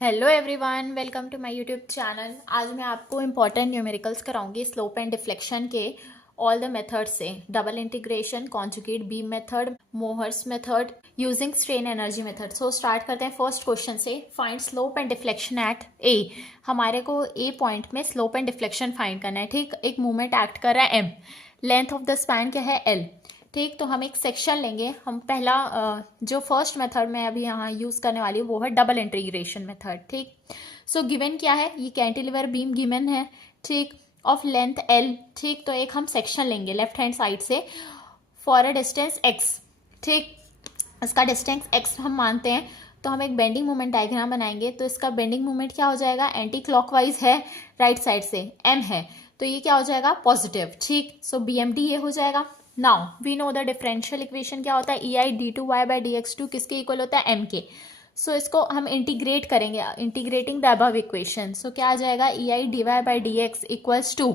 Hello everyone, welcome to my YouTube channel. आज मैं आपको इंपॉर्टेंट न्यूमेरिकल्स कराऊंगी स्लोप एंड डिफ्लेक्शन के ऑल द मेथड्स से। Double integration, conjugate beam method, Mohr's method, using strain energy method. So start करते हैं first question से। Find slope and deflection at A. हमारे को ए पॉइंट में slope and deflection find करना है। ठीक, एक मूवमेंट एक्ट कर रहा है M, length of the span क्या है एल। ठीक, तो हम एक सेक्शन लेंगे। हम पहला जो फर्स्ट मेथड मैं अभी यहाँ यूज़ करने वाली हूँ वो है डबल इंटीग्रेशन मेथड। ठीक, सो गिवन क्या है, ये कैंटिलीवर बीम गिवन है। ठीक, ऑफ लेंथ एल। ठीक, तो एक हम सेक्शन लेंगे लेफ्ट हैंड साइड से फॉर अ डिस्टेंस एक्स। ठीक, इसका डिस्टेंस एक्स हम मानते हैं, तो हम एक बेंडिंग मोमेंट डायग्राम बनाएंगे। तो इसका बेंडिंग मोमेंट क्या हो जाएगा, एंटी क्लॉकवाइज है, राइट साइड से एम है, तो ये क्या हो जाएगा पॉजिटिव। ठीक, सो बी एम डी ये हो जाएगा। Now we know the differential equation क्या होता है, E I D two Y by D X two किसके इक्वल होता है एम के। सो इसको हम इंटीग्रेट करेंगे, integrating the above equation. So क्या आ जाएगा, E I D Y by D X equals to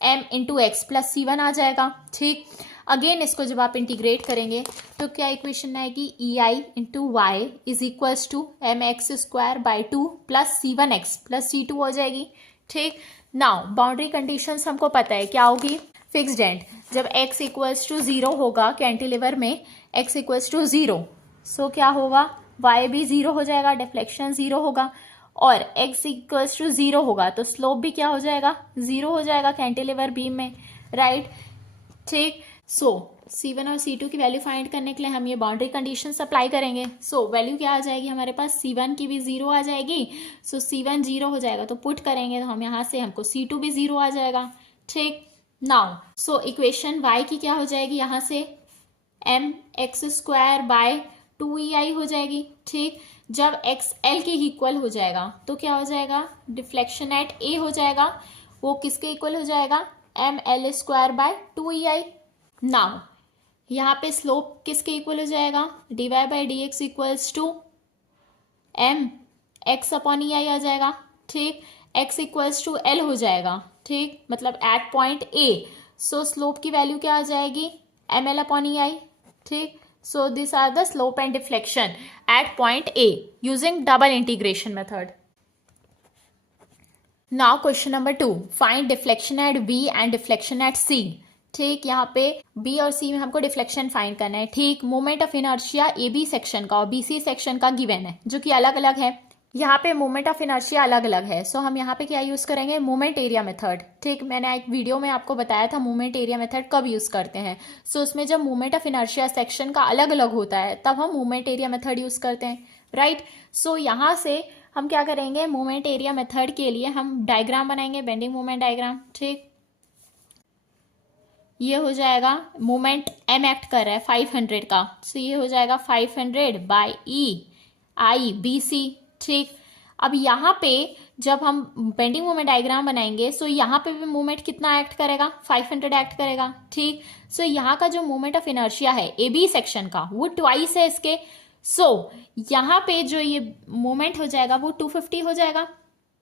M into X plus C one आ जाएगा। ठीक, अगेन इसको जब आप इंटीग्रेट करेंगे तो क्या इक्वेशन आएगी, E I into Y is equals to M X square by two plus C one X plus C two हो जाएगी। ठीक, नाउ बाउंड्री कंडीशंस हमको पता है क्या होगी, फिक्स्ड एंड। जब x इक्वल्स टू जीरो होगा कैंटिलीवर में, x इक्वल्स टू जीरो, सो क्या होगा, y भी जीरो हो जाएगा, डिफ्लेक्शन जीरो होगा, और x इक्वल्स टू जीरो होगा तो स्लोप भी क्या हो जाएगा, जीरो हो जाएगा कैंटिलीवर बीम में, राइट। ठीक, सो C1 और C2 की वैल्यू फाइंड करने के लिए हम ये बाउंड्री कंडीशन अप्लाई करेंगे। सो वैल्यू क्या आ जाएगी हमारे पास, C1 की भी जीरो आ जाएगी, सो C1 जीरो हो जाएगा, तो पुट करेंगे तो हम यहाँ से हमको C2 भी जीरो आ जाएगा। ठीक, नाउ सो इक्वेशन y की क्या हो जाएगी, यहाँ से M X square by two E I हो जाएगी। ठीक, जब x l के इक्वल हो जाएगा तो क्या हो जाएगा, डिफ्लेक्शन एट a हो जाएगा, वो किसके इक्वल हो जाएगा, M L square by two E I. Now यहाँ पे स्लोप किसके इक्वल हो जाएगा, D Y by D X equals to M X upon E I आ जाएगा। ठीक, x इक्वल्स टू एल हो जाएगा। ठीक, मतलब at point A, so slope की वैल्यू क्या आ जाएगी, M L upon E I. ठीक, so this are the slope and deflection at point A using double integration method. Now question number 2, find deflection at B and deflection at C. ठीक, यहाँ पे B और सी में हमको deflection find करना है। ठीक, moment of inertia A B section का और बी सी सेक्शन का गिवन है, जो कि अलग अलग है। यहाँ पे मोमेंट ऑफ इनर्शिया अलग अलग है, सो हम यहाँ पे क्या यूज करेंगे, मोमेंट एरिया मेथड। ठीक, मैंने एक वीडियो में आपको बताया था मोमेंट एरिया मेथड कब यूज करते हैं। सो उसमें जब मोमेंट ऑफ इनर्शिया सेक्शन का अलग अलग होता है तब हम मोमेंट एरिया मेथड यूज करते हैं, राइट। सो यहाँ से हम क्या करेंगे, मोमेंट एरिया मेथड के लिए हम डायग्राम बनाएंगे, बेंडिंग मोमेंट डायग्राम। ठीक, ये हो जाएगा मोमेंट एम एक्ट कर रहा है 500 का, सो ये हो जाएगा 500 बाई ई आई बी सी। ठीक, अब यहाँ पे जब हम बेंडिंग मोमेंट डायग्राम बनाएंगे, सो यहाँ पे भी मोमेंट कितना एक्ट करेगा, 500 एक्ट करेगा। ठीक, सो यहाँ का जो मोमेंट ऑफ इनर्शिया है ए बी सेक्शन का वो ट्वाइस है इसके। सो यहाँ पे जो ये मोमेंट हो जाएगा वो 250 हो जाएगा,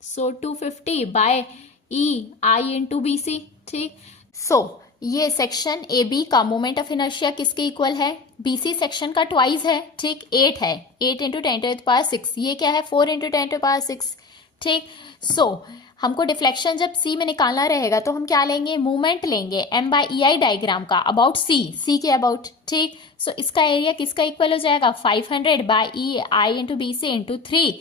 सो 250 by E I into B सी। ठीक, सो ये सेक्शन ए बी का मोमेंट ऑफ इनर्शिया किसके इक्वल है, बी सी सेक्शन का ट्वाइस है। ठीक, 8 है, 8 इंटू 10⁻6, ये क्या है 4 इंटू 10⁻6। ठीक, सो हमको डिफ्लेक्शन जब सी में निकालना रहेगा तो हम क्या लेंगे, मूवमेंट लेंगे M by E I diagram का अबाउट सी के अबाउट। ठीक, सो इसका एरिया किसका इक्वल हो जाएगा, 500 by E I into B C into 3।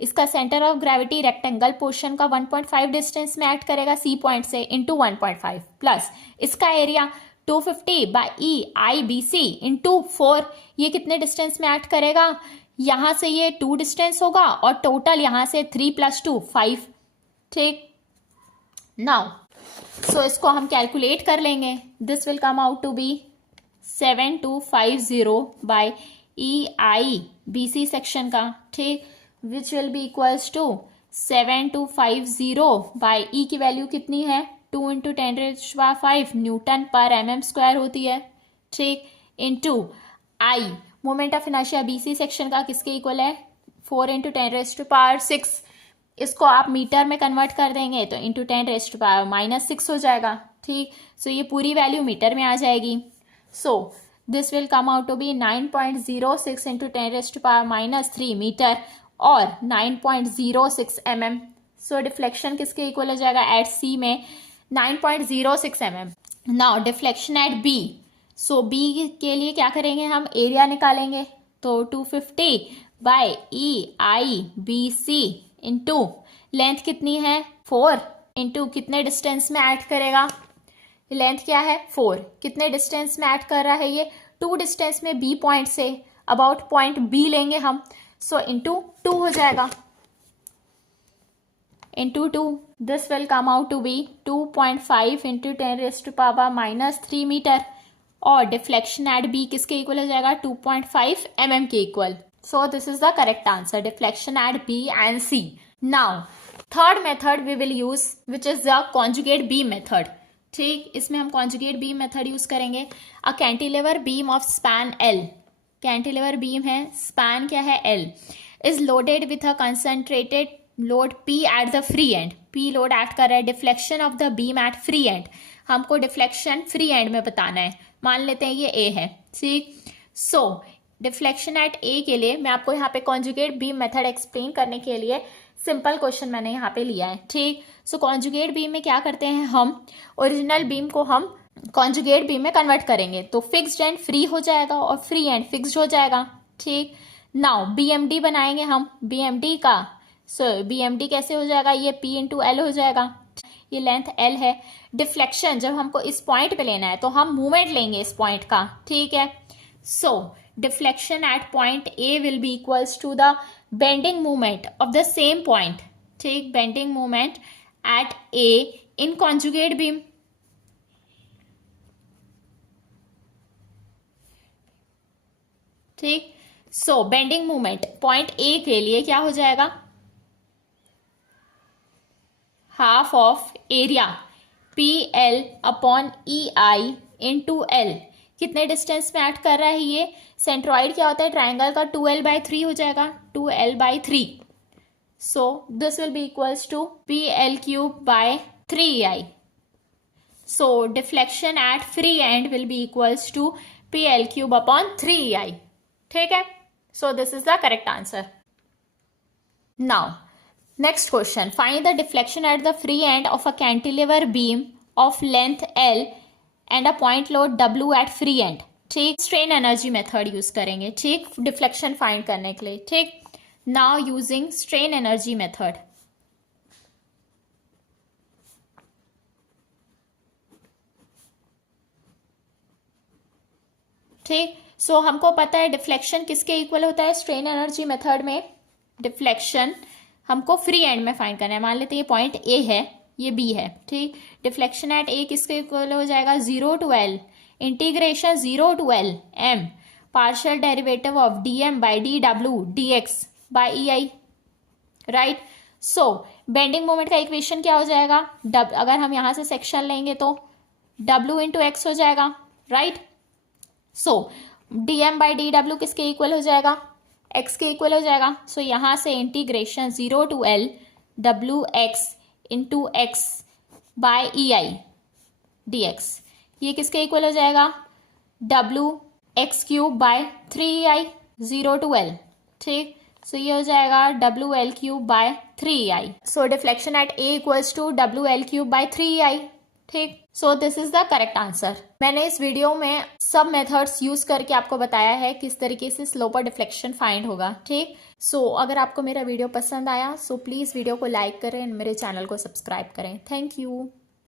इसका centre of gravity rectangle portion का 1.5 डिस्टेंस में एक्ट करेगा सी पॉइंट से इंटू 1.5 प्लस इसका area 250 by E I B C into 4, ये कितने डिस्टेंस में एक्ट करेगा, यहाँ से ये 2 डिस्टेंस होगा और टोटल यहाँ से 3 + 2 5। ठीक, नाउ सो इसको हम कैलकुलेट कर लेंगे, this will come out to be 7250 by E I B C section का। ठीक, which will be equals to 7250 by E की वैल्यू कितनी है, 2 इंटू 10⁵ न्यूटन पर mm स्क्वायर होती है। ठीक, into I moment of inertia B C section का किसके इक्वल है, 4 इंटू 10⁻6। इसको आप मीटर में कन्वर्ट कर देंगे तो इंटू 10⁻⁻6 हो जाएगा। ठीक, सो ये पूरी वैल्यू मीटर में आ जाएगी। So this will come out to be 9.06 into 10⁻³ metre और 9.06 mm। सो डिफ्लेक्शन किसके इक्वल हो जाएगा एट सी में 9.06 mm। Now deflection at B. So B के लिए क्या करेंगे हम, एरिया निकालेंगे। तो 250 by E I B C into length कितनी है 4 इंटू कितने डिस्टेंस में ऐड करेगा, लेंथ क्या है 4, कितने डिस्टेंस में ऐड कर रहा है ये 2 डिस्टेंस में बी पॉइंट से, अबाउट पॉइंट बी लेंगे हम। सो इंटू 2 हो जाएगा, into 2 this will come out to be 2.5 into 10⁻³ metre. और डिफ्लेक्शन एट बी किसके इक्वल हो जाएगा 2.5 mm के equal. So this is the correct answer, deflection at B and C. Now third method we will use which is the conjugate beam method. ठीक, इसमें हम conjugate beam method use करेंगे। A cantilever beam of span L, cantilever beam है, span क्या है L, is loaded with a concentrated load P at the free end. P load act कर रहा है, deflection of the beam at free end, हमको deflection free end में बताना है। मान लेते हैं ये A है, ठीक। सो डिफ्लेक्शन एट A के लिए मैं आपको यहाँ पे कॉन्जुगेट बीम मेथड एक्सप्लेन करने के लिए सिंपल क्वेश्चन मैंने यहाँ पे लिया है, ठीक। सो कॉन्जुगेट बीम में क्या करते हैं हम, ओरिजिनल बीम को हम कॉन्जुगेट बीम में कन्वर्ट करेंगे, तो फिक्स्ड एंड फ्री हो जाएगा और फ्री एंड फिक्स्ड हो जाएगा, ठीक। नाउ BMD बनाएंगे हम, BMD का, सो BMD कैसे हो जाएगा, ये P इंटू L हो जाएगा, ये लेंथ L है। डिफ्लेक्शन जब हमको इस पॉइंट पे लेना है तो हम मूवमेंट लेंगे इस पॉइंट का, ठीक है। So deflection at point A will be equals to the bending movement of the same point, ठीक, bending movement at A in conjugate beam. ठीक, so bending movement point A के लिए क्या हो जाएगा, half of area PL upon EI into L। कितने distance में add कर रहा है ये, सेंट्रॉइड क्या होता है ट्राइंगल का, 2L/3 हो जाएगा, 2L/3। So this will be equals to PL³/3EI। So deflection at free end will be equals to PL³ upon 3EI, ठीक है। So this is the correct answer. Now next question, find the deflection at the free end of a cantilever beam of length L and a point load W at free end। ठीक, strain energy method use करेंगे, ठीक, deflection find करने के लिए, ठीक। Now using strain energy method, ठीक। सो हमको पता है डिफ्लेक्शन किसके इक्वल होता है स्ट्रेन एनर्जी मेथड में, डिफ्लेक्शन हमको फ्री एंड में फाइंड करना है। मान लेते हैं ये पॉइंट A है, ये B है, ठीक। डिफ्लेक्शन एट A किसके इक्वल हो जाएगा 0 to L integration 0 to L M partial derivative of dm/dw dx by EI, right. So bending moment का इक्वेशन क्या हो जाएगा, अगर हम यहां से सेक्शन लेंगे तो W इंटू एक्स हो जाएगा, राइट। सो dm/dw किसके इक्वल हो जाएगा, x के इक्वल हो जाएगा। सो यहां से integration 0 to L WX into X by EI dx, ये किसके इक्वल हो जाएगा WX³/3EI 0 to L, ठीक। सो ये हो जाएगा WL³/3EI। So deflection at A equals to WL³/3EI, ठीक। So this is the correct answer. मैंने इस वीडियो में सब मेथड्स यूज करके आपको बताया है किस तरीके से स्लोप और डिफ्लेक्शन फाइंड होगा, ठीक। सो अगर आपको मेरा वीडियो पसंद आया सो प्लीज वीडियो को लाइक करें, मेरे चैनल को सब्सक्राइब करें। Thank you.